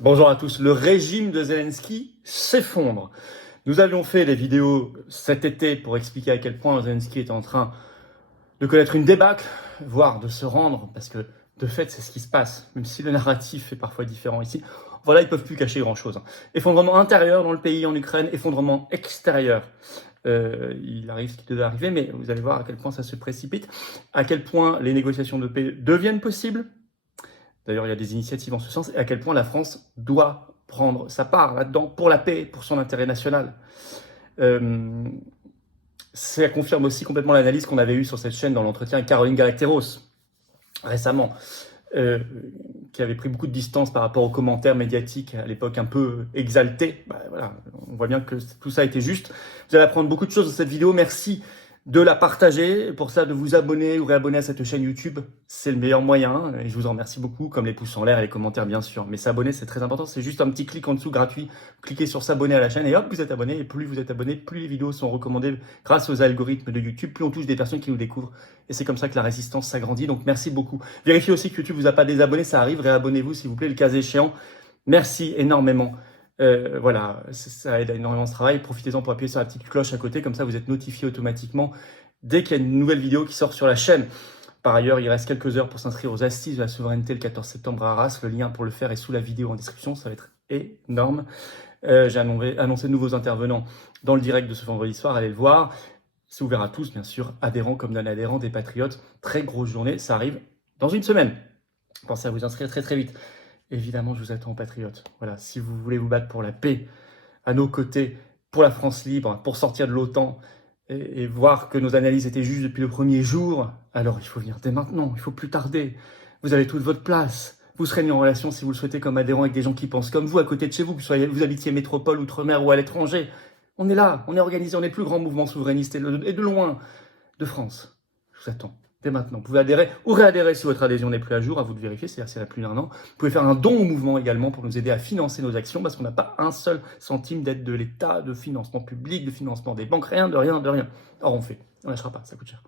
Bonjour à tous. Le régime de Zelensky s'effondre. Nous avions fait des vidéos cet été pour expliquer à quel point Zelensky est en train de connaître une débâcle, voire de se rendre, parce que de fait c'est ce qui se passe, même si le narratif est parfois différent ici. Voilà, ils ne peuvent plus cacher grand-chose. Effondrement intérieur dans le pays, en Ukraine, effondrement extérieur. Il arrive ce qui devait arriver, mais vous allez voir à quel point ça se précipite, à quel point les négociations de paix deviennent possibles. D'ailleurs, il y a des initiatives en ce sens, et à quel point la France doit prendre sa part là-dedans pour la paix, pour son intérêt national. Ça confirme aussi complètement l'analyse qu'on avait eue sur cette chaîne dans l'entretien avec Caroline Galacteros récemment, qui avait pris beaucoup de distance par rapport aux commentaires médiatiques à l'époque un peu exaltés. Voilà, on voit bien que tout ça était juste. Vous allez apprendre beaucoup de choses dans cette vidéo. Merci de la partager, pour ça de vous abonner ou réabonner à cette chaîne YouTube, c'est le meilleur moyen, et je vous en remercie beaucoup, comme les pouces en l'air et les commentaires bien sûr, mais s'abonner c'est très important, c'est juste un petit clic en dessous gratuit, cliquez sur s'abonner à la chaîne et hop vous êtes abonné, et plus vous êtes abonné, plus les vidéos sont recommandées grâce aux algorithmes de YouTube, plus on touche des personnes qui nous découvrent, et c'est comme ça que la résistance s'agrandit, donc merci beaucoup. Vérifiez aussi que YouTube vous a pas désabonné, ça arrive, réabonnez-vous s'il vous plaît, le cas échéant, merci énormément. Voilà, ça aide énormément ce travail. Profitez-en pour appuyer sur la petite cloche à côté, comme ça vous êtes notifié automatiquement dès qu'il y a une nouvelle vidéo qui sort sur la chaîne. Par ailleurs, il reste quelques heures pour s'inscrire aux Assises de la souveraineté le 14 septembre à Arras. Le lien pour le faire est sous la vidéo en description, ça va être énorme. J'ai annoncé de nouveaux intervenants dans le direct de ce vendredi soir, allez le voir. C'est ouvert à tous, bien sûr, adhérents comme non-adhérents, des patriotes. Très grosse journée, ça arrive dans une semaine. Pensez à vous inscrire très très vite. Évidemment, je vous attends, patriotes. Voilà, si vous voulez vous battre pour la paix, à nos côtés, pour la France libre, pour sortir de l'OTAN, et voir que nos analyses étaient justes depuis le premier jour, alors il faut venir dès maintenant, il faut plus tarder. Vous avez toute votre place. Vous serez mis en relation, si vous le souhaitez, comme adhérent avec des gens qui pensent comme vous, à côté de chez vous, que vous habitiez métropole, outre-mer ou à l'étranger. On est là, on est organisé, on est le plus grand mouvement souverainiste et de loin de France. Je vous attends. Dès maintenant. Vous pouvez adhérer ou réadhérer si votre adhésion n'est plus à jour, à vous de vérifier, c'est-à-dire si elle a plus d'1 an. Vous pouvez faire un don au mouvement également pour nous aider à financer nos actions, parce qu'on n'a pas un seul centime d'aide de l'État, de financement public, de financement des banques, rien, de rien, de rien. Or on fait, on lâchera pas, ça coûte cher.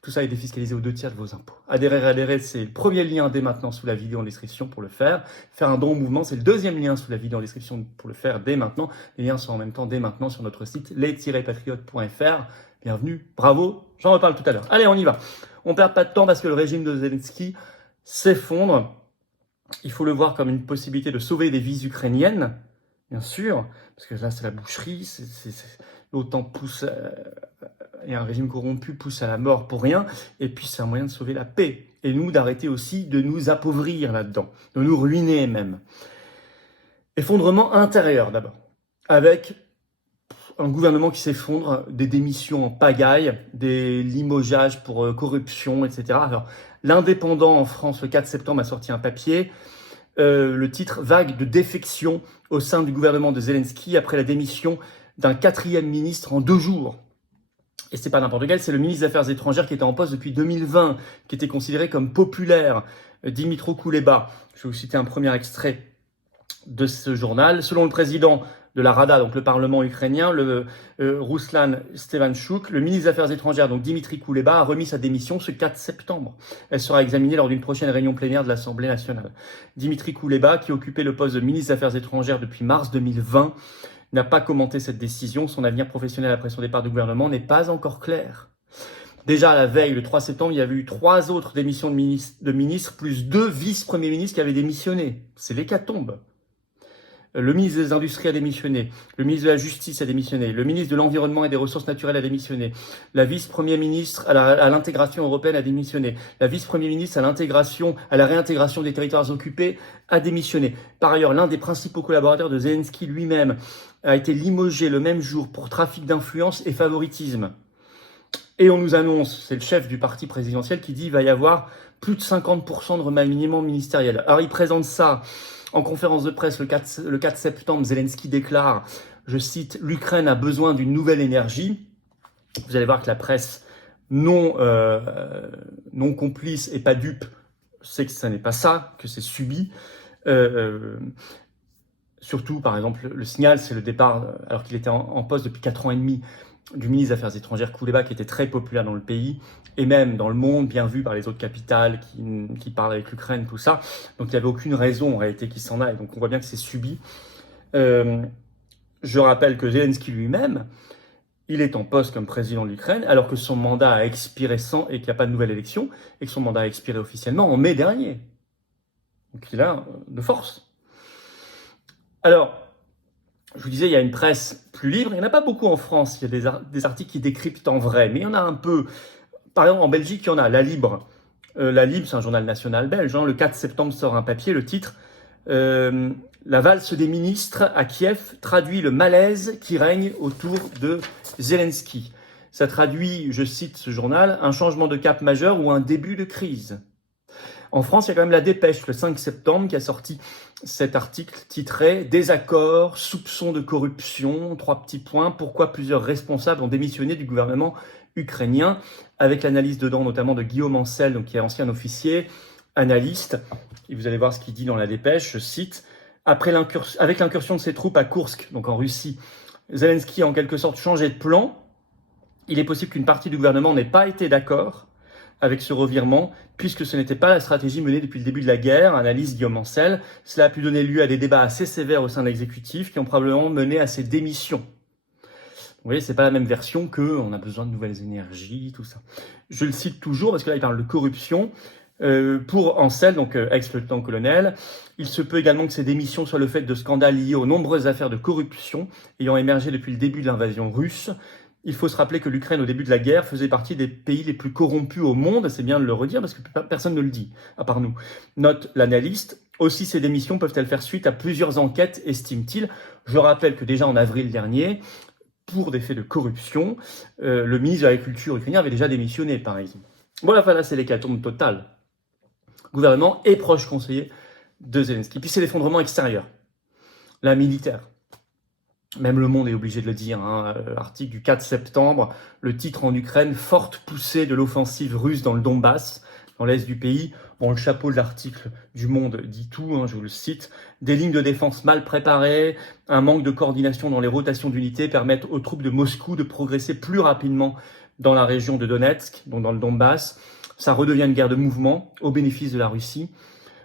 Tout ça est défiscalisé aux 2/3 de vos impôts. Adhérer, réadhérer, c'est le premier lien dès maintenant sous la vidéo en description pour le faire. Faire un don au mouvement, c'est le deuxième lien sous la vidéo en description pour le faire dès maintenant. Les liens sont en même temps dès maintenant sur notre site les-patriotes.fr. Bienvenue, bravo, j'en reparle tout à l'heure. Allez, on y va. On perd pas de temps parce que le régime de Zelensky s'effondre. Il faut le voir comme une possibilité de sauver des vies ukrainiennes, bien sûr, parce que là c'est la boucherie, l'OTAN pousse, et un régime corrompu pousse à la mort pour rien, et puis c'est un moyen de sauver la paix, et nous d'arrêter aussi de nous appauvrir là-dedans, de nous ruiner même. Effondrement intérieur d'abord, avec un gouvernement qui s'effondre, des démissions en pagaille, des limogeages pour corruption, etc. Alors, l'Indépendant en France, le 4 septembre, a sorti un papier, le titre « Vague de défection au sein du gouvernement de Zelensky après la démission d'un 4e ministre en 2 jours ». Et c'est pas n'importe quel, c'est le ministre des Affaires étrangères qui était en poste depuis 2020, qui était considéré comme populaire, Dimitro Kuleba. Je vais vous citer un premier extrait de ce journal. Selon le président de la Rada, donc le Parlement ukrainien, le Ruslan Stefanchuk, le ministre des Affaires étrangères, donc Dimitri Kuleba, a remis sa démission ce 4 septembre. Elle sera examinée lors d'une prochaine réunion plénière de l'Assemblée nationale. Dimitri Kuleba, qui occupait le poste de ministre des Affaires étrangères depuis mars 2020, n'a pas commenté cette décision. Son avenir professionnel après son départ du gouvernement n'est pas encore clair. Déjà, à la veille, le 3 septembre, il y avait eu 3 autres démissions de ministres, plus 2 vice-premiers ministres qui avaient démissionné. C'est l'hécatombe. Le ministre des Industries a démissionné, le ministre de la Justice a démissionné, le ministre de l'Environnement et des Ressources naturelles a démissionné, la vice-première ministre à l'intégration européenne a démissionné, la vice-première ministre à la réintégration des territoires occupés a démissionné. Par ailleurs, l'un des principaux collaborateurs de Zelensky lui-même a été limogé le même jour pour trafic d'influence et favoritisme. Et on nous annonce, c'est le chef du parti présidentiel qui dit qu'il va y avoir plus de 50% de remaniement ministériel. Alors il présente ça en conférence de presse le 4 septembre. Zelensky déclare, je cite, « L'Ukraine a besoin d'une nouvelle énergie ». Vous allez voir que la presse non complice et pas dupe sait que ça n'est pas ça, que c'est subi. Surtout, par exemple, le signal, c'est le départ, alors qu'il était en poste depuis 4 ans et demi, du ministre des Affaires étrangères Kouleba, qui était très populaire dans le pays, et même dans le monde, bien vu par les autres capitales qui parlent avec l'Ukraine, tout ça. Donc il n'y avait aucune raison en réalité qu'il s'en aille. Donc on voit bien que c'est subi. Je rappelle que Zelensky lui-même, il est en poste comme président de l'Ukraine, alors que son mandat a expiré sans et qu'il n'y a pas de nouvelle élection, et que son mandat a expiré officiellement en mai dernier. Donc il a de force. Alors, je vous disais, il y a une presse plus libre. Il n'y en a pas beaucoup en France. Il y a des articles qui décryptent en vrai, mais il y en a un peu. Par exemple, en Belgique, il y en a. La Libre. La Libre, c'est un journal national belge. Le 4 septembre sort un papier, le titre La valse des ministres à Kiev traduit le malaise qui règne autour de Zelensky. Ça traduit, je cite ce journal, un changement de cap majeur ou un début de crise. En France, il y a quand même la Dépêche, le 5 septembre, qui a sorti cet article titré « Désaccord, soupçons de corruption, 3 petits points, pourquoi plusieurs responsables ont démissionné du gouvernement ukrainien ?» avec l'analyse dedans notamment de Guillaume Ancel, donc, qui est ancien officier, analyste. Et vous allez voir ce qu'il dit dans la Dépêche, je cite « Avec l'incursion de ses troupes à Koursk, donc en Russie, Zelensky a en quelque sorte changé de plan. Il est possible qu'une partie du gouvernement n'ait pas été d'accord avec ce revirement, puisque ce n'était pas la stratégie menée depuis le début de la guerre, analyse Guillaume Ancel. Cela a pu donner lieu à des débats assez sévères au sein de l'exécutif qui ont probablement mené à ses démissions. Vous voyez, c'est pas la même version que on a besoin de nouvelles énergies, tout ça. Je le cite toujours parce que là, il parle de corruption. Pour Ancel, donc ex-lieutenant-colonel, il se peut également que ces démissions soient le fait de scandales liés aux nombreuses affaires de corruption ayant émergé depuis le début de l'invasion russe. Il faut se rappeler que l'Ukraine, au début de la guerre, faisait partie des pays les plus corrompus au monde. C'est bien de le redire parce que personne ne le dit, à part nous. Note l'analyste. Aussi, ces démissions peuvent-elles faire suite à plusieurs enquêtes, estime-t-il. Je rappelle que déjà en avril dernier, pour des faits de corruption, le ministre de l'Agriculture ukrainien avait déjà démissionné, par exemple. Voilà, c'est l'hécatombe totale. Gouvernement et proche conseiller de Zelensky. Puis c'est l'effondrement extérieur, la militaire. Même Le Monde est obligé de le dire, article du 4 septembre, le titre en Ukraine, forte poussée de l'offensive russe dans le Donbass, dans l'est du pays. Bon, le chapeau de l'article du Monde dit tout, je vous le cite. Des lignes de défense mal préparées, un manque de coordination dans les rotations d'unités permettent aux troupes de Moscou de progresser plus rapidement dans la région de Donetsk, donc dans le Donbass. Ça redevient une guerre de mouvement au bénéfice de la Russie.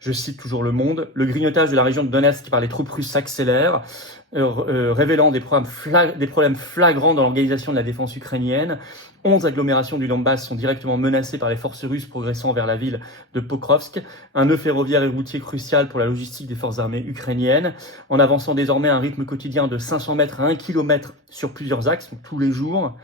Je cite toujours Le Monde. Le grignotage de la région de Donetsk par les troupes russes s'accélère, révélant des problèmes flagrants dans l'organisation de la défense ukrainienne. 11 agglomérations du Donbass sont directement menacées par les forces russes progressant vers la ville de Pokrovsk, un nœud ferroviaire et routier crucial pour la logistique des forces armées ukrainiennes, en avançant désormais à un rythme quotidien de 500 mètres à 1 km sur plusieurs axes, donc tous les jours.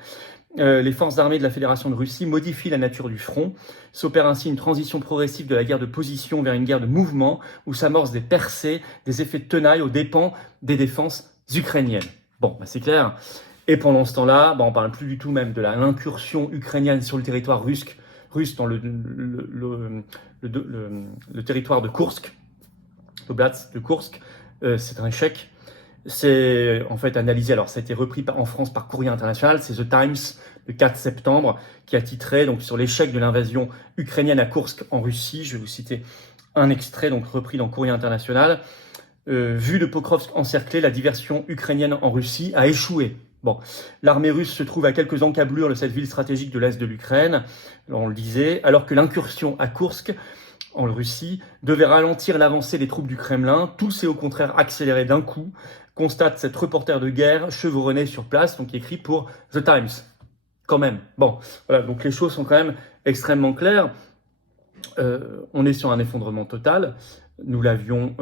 Les forces armées de la Fédération de Russie modifient la nature du front. S'opère ainsi une transition progressive de la guerre de position vers une guerre de mouvement où s'amorcent des percées, des effets de tenaille aux dépens des défenses ukrainiennes. Bon, c'est clair. Et pendant ce temps-là, on parle plus du tout même de l'incursion ukrainienne sur le territoire russe dans le territoire de Koursk, l'oblast de Koursk. C'est un échec. C'est en fait analysé, alors ça a été repris en France par Courrier International, c'est The Times, le 4 septembre, qui a titré donc, sur l'échec de l'invasion ukrainienne à Koursk en Russie. Je vais vous citer un extrait donc repris dans Courrier International. Vue de Pokrovsk encerclée, la diversion ukrainienne en Russie a échoué. Bon, l'armée russe se trouve à quelques encablures de cette ville stratégique de l'Est de l'Ukraine, on le disait, alors que l'incursion à Koursk, en Russie, devait ralentir l'avancée des troupes du Kremlin. Tout s'est au contraire accéléré d'un coup, constate cette reporter de guerre chevronnée sur place, donc écrit pour The Times. Quand même. Bon, voilà, donc les choses sont quand même extrêmement claires. On est sur un effondrement total. Nous l'avions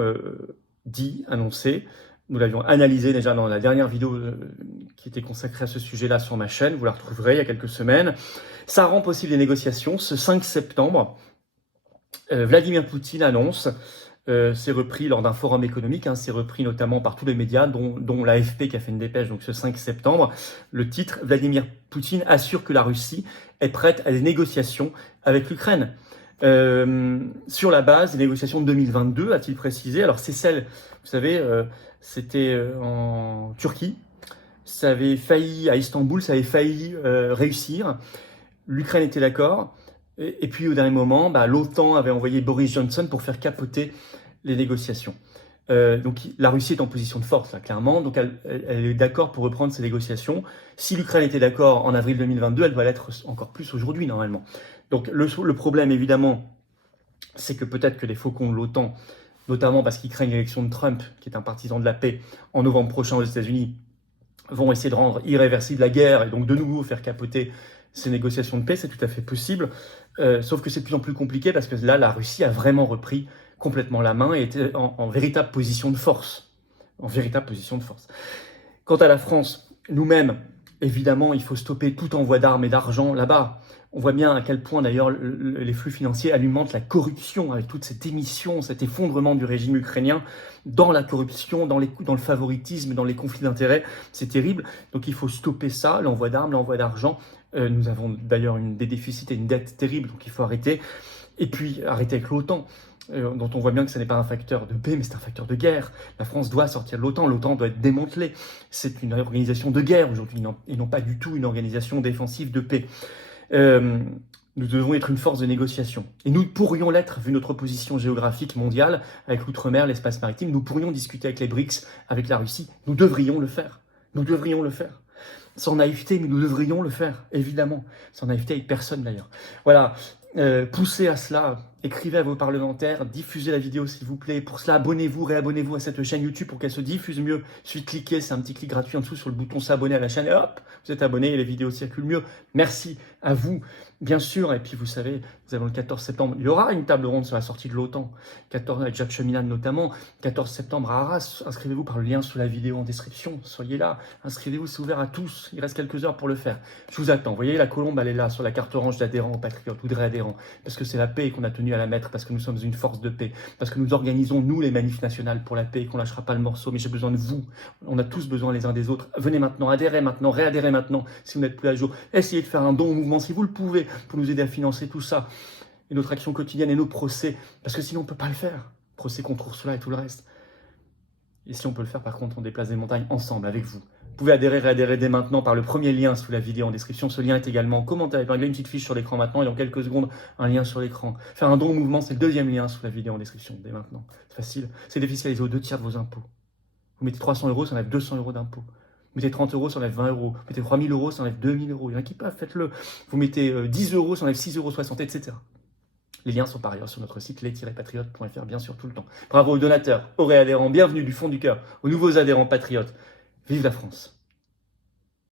annoncé. Nous l'avions analysé déjà dans la dernière vidéo qui était consacrée à ce sujet-là sur ma chaîne. Vous la retrouverez il y a quelques semaines. Ça rend possible les négociations. Ce 5 septembre, Vladimir Poutine annonce, c'est repris lors d'un forum économique, c'est repris notamment par tous les médias, dont l'AFP qui a fait une dépêche donc ce 5 septembre. Le titre, Vladimir Poutine assure que la Russie est prête à des négociations avec l'Ukraine. Sur la base des négociations de 2022, a-t-il précisé. Alors c'est celle, vous savez, c'était en Turquie, ça avait failli, à Istanbul, ça avait failli réussir. L'Ukraine était d'accord. Et puis au dernier moment, l'OTAN avait envoyé Boris Johnson pour faire capoter les négociations. Donc la Russie est en position de force, là, clairement, donc elle est d'accord pour reprendre ces négociations. Si l'Ukraine était d'accord en avril 2022, elle doit l'être encore plus aujourd'hui, normalement. Donc le problème, évidemment, c'est que peut-être que les faucons de l'OTAN, notamment parce qu'ils craignent l'élection de Trump, qui est un partisan de la paix, en novembre prochain aux États-Unis, vont essayer de rendre irréversible la guerre et donc de nouveau faire capoter ces négociations de paix. C'est tout à fait possible, sauf que c'est de plus en plus compliqué parce que là, la Russie a vraiment repris complètement la main et était en véritable position de force. En véritable position de force. Quant à la France, nous-mêmes, évidemment, il faut stopper tout envoi d'armes et d'argent là-bas. On voit bien à quel point d'ailleurs les flux financiers alimentent la corruption avec toute cette émission, cet effondrement du régime ukrainien dans la corruption, dans le favoritisme, dans les conflits d'intérêts. C'est terrible. Donc il faut stopper ça, l'envoi d'armes, l'envoi d'argent. Nous avons d'ailleurs des déficits et une dette terrible, donc il faut arrêter. Et puis arrêter avec l'OTAN, dont on voit bien que ce n'est pas un facteur de paix, mais c'est un facteur de guerre. La France doit sortir de l'OTAN, l'OTAN doit être démantelée. C'est une organisation de guerre aujourd'hui, et non pas du tout une organisation défensive de paix. Nous devons être une force de négociation. Et nous pourrions l'être, vu notre position géographique mondiale, avec l'outre-mer, l'espace maritime, nous pourrions discuter avec les BRICS, avec la Russie. Nous devrions le faire. Nous devrions le faire. Sans naïveté, mais nous devrions le faire, évidemment. Sans naïveté avec personne d'ailleurs. Voilà, poussez à cela, écrivez à vos parlementaires, diffusez la vidéo s'il vous plaît. Pour cela, abonnez-vous, réabonnez-vous à cette chaîne YouTube pour qu'elle se diffuse mieux. Il suffit de cliquer, c'est un petit clic gratuit en dessous sur le bouton s'abonner à la chaîne et hop, vous êtes abonné et les vidéos circulent mieux. Merci à vous, bien sûr. Et puis vous savez, nous avons le 14 septembre, il y aura une table ronde sur la sortie de l'OTAN, 14 avec Jacques Cheminade notamment, 14 septembre à Arras. Inscrivez-vous par le lien sous la vidéo en description, soyez là, inscrivez-vous, c'est ouvert à tous, il reste quelques heures pour le faire. Je vous attends, vous voyez la colombe, elle est là sur la carte orange d'adhérents aux patriotes ou de réadhérents, parce que c'est la paix qu'on a tenu à la mettre, parce que nous sommes une force de paix, parce que nous organisons, nous, les manifs nationales pour la paix et qu'on lâchera pas le morceau, mais j'ai besoin de vous, on a tous besoin les uns des autres. Venez maintenant, adhérez maintenant, réadhérez maintenant, si vous n'êtes plus à jour. Essayez de faire un don au mouvement si vous le pouvez, pour nous aider à financer tout ça, et notre action quotidienne et nos procès, parce que sinon on ne peut pas le faire. Procès contre Ursula et tout le reste. Et si on peut le faire, par contre, on déplace des montagnes ensemble, avec vous. Vous pouvez adhérer, réadhérer dès maintenant par le premier lien sous la vidéo en description. Ce lien est également en commentaire, il y a une petite fiche sur l'écran maintenant, et dans quelques secondes, un lien sur l'écran. Faire un don au mouvement, c'est le deuxième lien sous la vidéo en description, dès maintenant. C'est facile. C'est défiscalisé aux 2/3 de vos impôts. Vous mettez 300 €, ça enlève 200 € d'impôts. Vous mettez 30 €, ça enlève 20 €. Vous mettez 3000 €, ça enlève 2000 €. Il y en a qui peuvent, faites-le. Vous mettez 10 €, ça enlève 6,60 €, etc. Les liens sont par ailleurs sur notre site les-patriotes.fr, bien sûr, tout le temps. Bravo aux donateurs, aux réadhérents, bienvenue du fond du cœur, aux nouveaux adhérents patriotes. Vive la France!